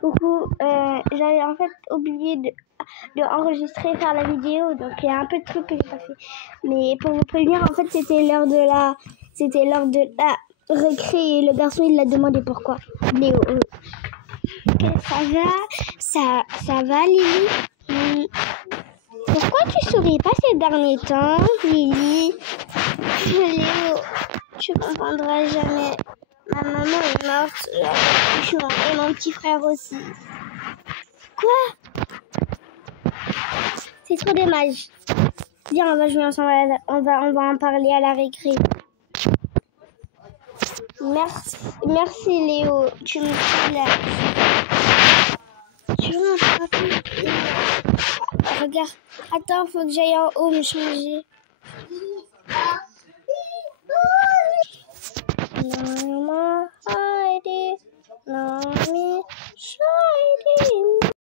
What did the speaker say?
Coucou, j'avais en fait oublié de enregistrer, faire la vidéo, donc il y a un peu de trucs que j'ai pas fait. Mais pour vous prévenir, en fait, c'était l'heure de la récré et le garçon il l'a demandé pourquoi. Léo, ça va, Lily? Pourquoi tu souris pas ces derniers temps, Lily? Léo, tu comprendras jamais. Ma maman est morte, et mon petit frère aussi. Quoi? C'est trop dommage. Viens, on va jouer ensemble, on va en parler à la récré. Merci Léo, tu me soulages. Tu vois, regarde, attends, faut que j'aille en haut me changer. Maman, Heidi, non,